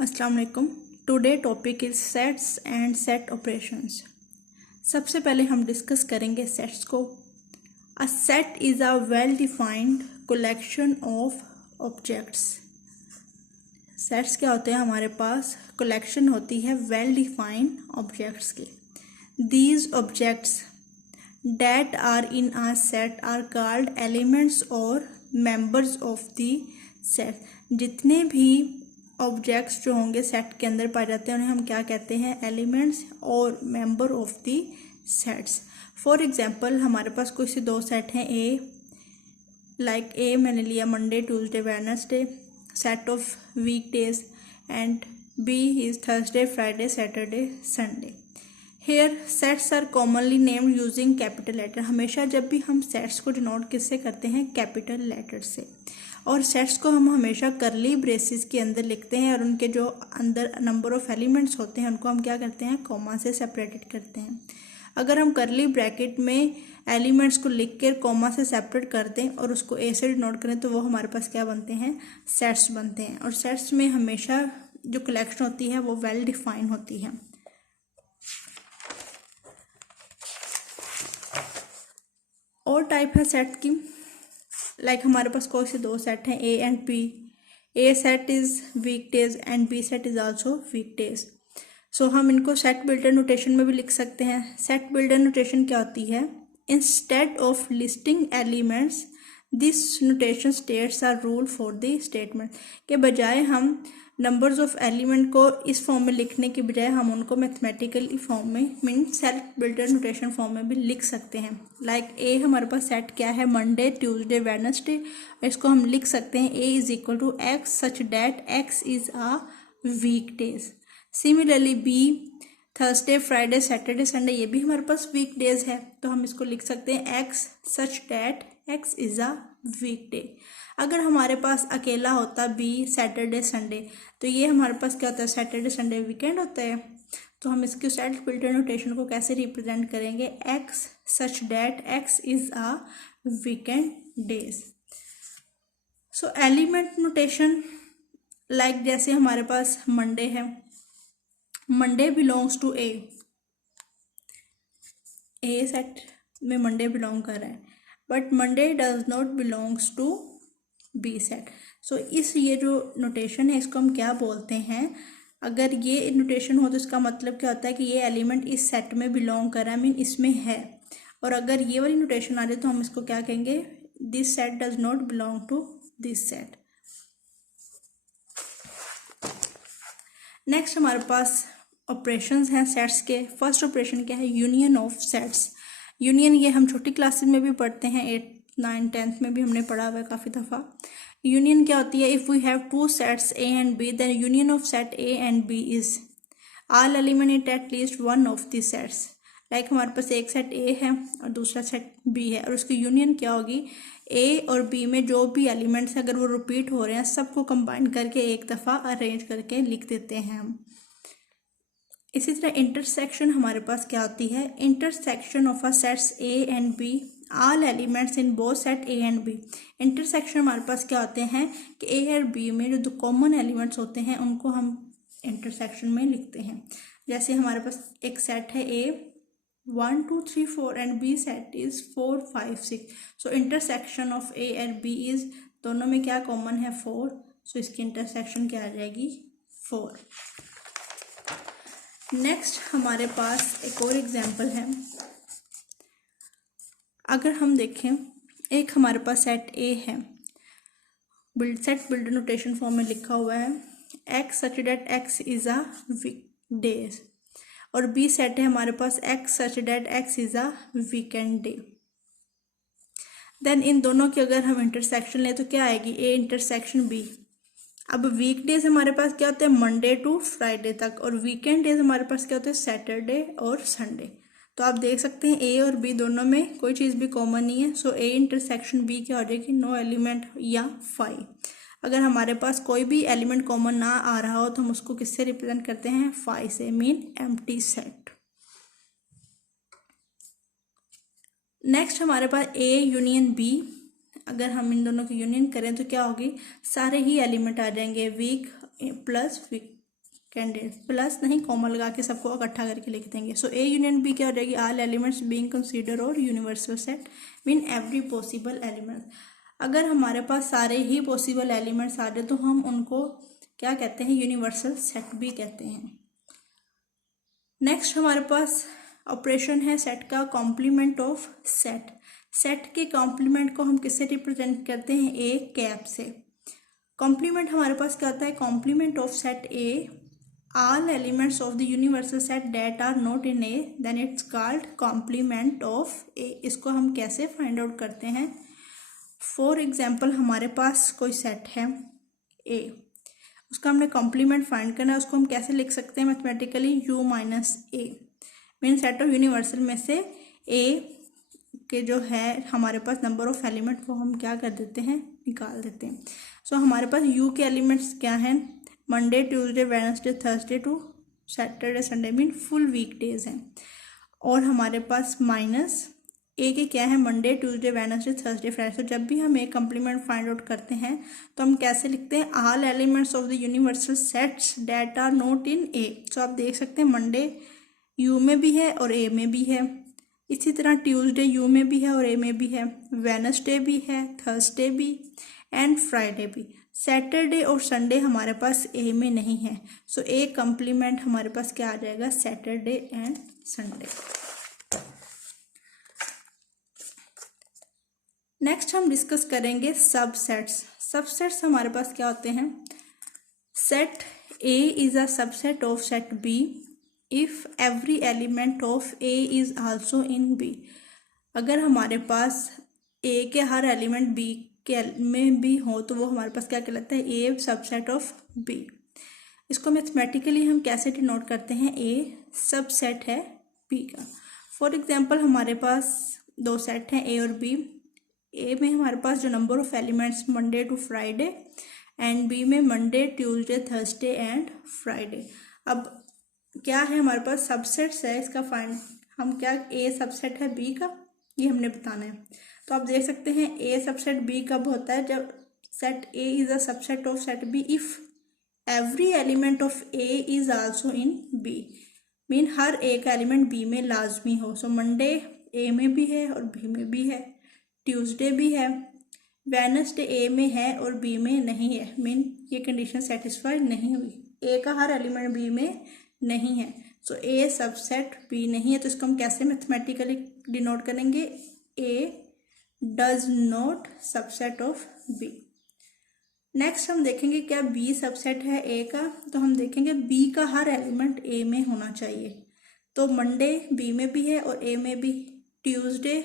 अस्सलाम वालेकुम। Today topic is sets and set operations. सबसे पहले हम डिस्कस करेंगे सेट्स को। A set is a well defined collection of objects. Sets क्या होते हैं? हमारे पास कलेक्शन होती है वेल डिफाइंड ऑब्जेक्ट्स की। These objects that are in a set are called elements और members of the set। जितने भी ऑब्जेक्ट्स जो होंगे सेट के अंदर पाए जाते हैं उन्हें हम क्या कहते हैं? एलिमेंट्स और member of the sets. For example हमारे पास कुछ से दो सेट हैं ए, लाइक ए मैंने लिया Monday Tuesday Wednesday, set of week days, and B is Thursday Friday Saturday Sunday. Here sets are commonly named using capital letter. हमेशा जब भी हम सेट्स को डिनोट किससे करते हैं? कैपिटल लेटर से। और सेट्स को हम हमेशा करली ब्रेसेस के अंदर लिखते हैं और उनके जो अंदर नंबर ऑफ एलिमेंट्स होते हैं उनको हम क्या करते हैं? कॉमा से सेपरेटेड करते हैं। अगर हम करली ब्रैकेट में एलिमेंट्स को लिख कर कॉमा से सेपरेट कर दें और उसको ए से डिनोट करें तो वो हमारे पास क्या बनते हैं? सेट्स बनते हैं। और सेट्स में हमेशा जो कलेक्शन होती है वो वेल डिफाइन होती है। और टाइप है सेट की, लाइक हमारे पास कोई से दो सेट हैं A and B. A set is week days and B set is also week days. So हम इनको सेट बिल्डर नोटेशन में भी लिख सकते हैं। सेट बिल्डर नोटेशन क्या होती है? Instead of listing elements this notation states are rule for the statement. के बजाय हम नंबर्स ऑफ एलिमेंट को इस फॉर्म में लिखने के बजाय हम उनको मैथमेटिकली फॉर्म में mean set builder notation form में भी लिख सकते हैं। लाइक ए हमारे पास सेट क्या है? Monday Tuesday Wednesday. इसको हम लिख सकते हैं A is equal to X such that x is a week days. Similarly B Thursday Friday Saturday Sunday, ये भी हमारे पास वीक डेज है तो हम इसको लिख सकते हैं x such that x is a week day. अगर हमारे पास अकेला होता बी सैटरडे संडे तो ये हमारे पास क्या होता है? सैटरडे संडे वीकेंड होता है। तो हम इसके सेट बिल्डर नोटेशन को कैसे रिप्रेजेंट करेंगे? X such that x is a weekend days. So element notation like जैसे हमारे पास मंडे है, Monday belongs to A set में मंडे बिलोंग कर रहा है, but Monday does not belongs to B set. So इस ये जो नोटेशन है इसको हम क्या बोलते हैं? अगर ये नोटेशन हो तो इसका मतलब क्या होता है कि ये एलिमेंट इस सेट में बिलोंग कर रहा है, मीन इसमें है। और अगर ये वाली नोटेशन आ जाए तो हम इसको क्या कहेंगे? This set does not belong to this set. Next हमारे पास ऑपरेशंस हैं सेट्स के। फर्स्ट ऑपरेशन क्या है? Union of sets. यूनियन ये हम छोटी क्लासेस में भी पढ़ते हैं, 8th 9th 10th में भी हमने पढ़ा हुआ है काफ़ी दफ़ा। यूनियन क्या होती है? If we have two sets A and B then union of set A and B is all element at least one of the sets. Like हमारे पास एक सेट ए है और दूसरा सेट बी है और उसकी यूनियन क्या होगी? ए और बी में जो भी एलिमेंट्स अगर वो रिपीट हो रहे हैं सबको कंबाइन करके एक दफ़ा अरेंज करके लिख देते हैं हम। इसी तरह इंटरसेक्शन हमारे पास क्या होती है? Intersection of a sets A and B all elements in both set A and B. Intersection हमारे पास क्या होते हैं कि ए और बी में जो दो कॉमन एलिमेंट्स होते हैं उनको हम इंटरसेक्शन में लिखते हैं। जैसे हमारे पास एक सेट है A 1 2 3 4 and B set is 4 5 6। So intersection of A and B is, दोनों में क्या कॉमन है? 4। सो इसकी इंटरसेक्शन क्या आ जाएगी? 4। नेक्स्ट हमारे पास एक और एग्जाम्पल है। अगर हम देखें, एक हमारे पास सेट ए है, सेट बिल्डर नोटेशन फॉर्म में लिखा हुआ है X such that x is a week days, और बी सेट है हमारे पास X such that x is a weekend day. Then इन दोनों की अगर हम इंटरसेक्शन लें तो क्या आएगी? A intersection B. अब वीक डेज हमारे पास क्या होते हैं? मंडे टू फ्राइडे तक, और वीकेंड डेज हमारे पास क्या होते हैं? सैटरडे और संडे। तो आप देख सकते हैं ए और बी दोनों में कोई चीज़ भी कॉमन नहीं है। सो ए इंटरसेक्शन बी क्या हो जाएगी? नो एलिमेंट या फाई। अगर हमारे पास कोई भी एलिमेंट कॉमन ना आ रहा हो तो हम उसको किससे रिप्रेजेंट करते हैं? फाई से, मीन एम्प्टी सेट। नेक्स्ट हमारे पास ए यूनियन बी। अगर हम इन दोनों की यूनियन करें तो क्या होगी? सारे ही एलिमेंट आ जाएंगे week plus week candidate, plus नहीं कॉमा लगा के सबको इकट्ठा करके लिख देंगे। सो ए यूनियन बी क्या हो जाएगी, ऑल एलिमेंट्स बीइंग कंसीडर और universal set mean every possible element. अगर हमारे पास सारे ही पॉसिबल एलिमेंट्स आ जाए तो हम उनको क्या कहते हैं, यूनिवर्सल सेट भी कहते हैं। नेक्स्ट हमारे पास ऑपरेशन है सेट का, कॉम्प्लीमेंट ऑफ सेट। सेट के कॉम्प्लीमेंट को हम किससे रिप्रेजेंट करते हैं, ए कैप से। कॉम्प्लीमेंट हमारे पास क्या होता है, complement of set A all elements of the universal set that are not in A then it's called complement of A। इसको हम कैसे फाइंड आउट करते हैं, फॉर एग्जाम्पल हमारे पास कोई सेट है A, उसका हमने कॉम्प्लीमेंट फाइंड करना है, उसको हम कैसे लिख सकते हैं mathematically, U minus A mean set of universal में से A के जो है हमारे पास नंबर ऑफ एलिमेंट वो हम क्या कर देते हैं, निकाल देते हैं। सो हमारे पास U के एलिमेंट्स क्या हैं, Monday Tuesday Wednesday Thursday to Saturday Sunday mean full week days हैं। और हमारे पास माइनस ए के क्या है, Monday Tuesday Wednesday Thursday Friday. तो जब भी हम एक कॉम्प्लीमेंट फाइंड आउट करते हैं तो हम कैसे लिखते हैं, all elements of the universal sets that are not in A. So आप देख सकते हैं मंडे यू में भी है और ए में भी है, इसी तरह ट्यूसडे यू में भी है और ए में भी है, वेडनेसडे भी है, थर्सडे भी एंड फ्राइडे भी। सैटरडे और संडे हमारे पास ए में नहीं है। सो ए कॉम्प्लीमेंट हमारे पास क्या आ जाएगा, सैटरडे एंड संडे। नेक्स्ट हम डिस्कस करेंगे सबसेट्स। सबसेट्स हमारे पास क्या होते हैं, set A is a subset of set B if every element of A is also in B. अगर हमारे पास ए के हर एलिमेंट बी के में भी हो तो वो हमारे पास क्या कहलाता है, ए सबसेट ऑफ बी। इसको मैथमेटिकली हम कैसे डिनोट करते हैं, ए सबसेट है बी का। फॉर एग्जांपल हमारे पास दो सेट हैं ए और बी। ए में हमारे पास जो number of elements Monday to Friday and B में Monday Tuesday Thursday and Friday. अब क्या है हमारे पास सबसेट्स है, इसका फाइंड हम क्या, ए सबसेट है बी का, ये हमने बताना है। तो आप देख सकते हैं ए सबसेट बी कब होता है, जब set A is a subset of set B if every element of A is also in B mean हर एक एलिमेंट बी में लाजमी हो। सो मंडे ए में भी है और बी में भी है, ट्यूसडे भी है, वेडनेसडे ए में है और बी में नहीं है मीन ये कंडीशन सेटिस्फाई नहीं हुई, ए का हर एलिमेंट बी में नहीं है। सो ए सबसेट बी नहीं है। तो इसको हम कैसे मैथमेटिकली डिनोट करेंगे, A does not subset of B. Next हम देखेंगे क्या बी सबसेट है ए का, तो हम देखेंगे बी का हर एलिमेंट ए में होना चाहिए। तो मंडे बी में भी है और ए में भी, ट्यूसडे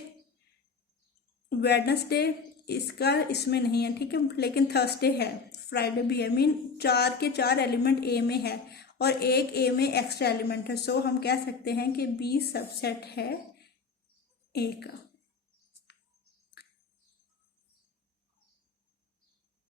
वेडनेसडे इसका इसमें नहीं है, ठीक है, लेकिन थर्सडे है, फ्राइडे भी है मीन चार के चार एलिमेंट ए में है और एक ए में एक्स्ट्रा एलिमेंट है। सो हम कह सकते हैं कि बी सबसेट है ए का।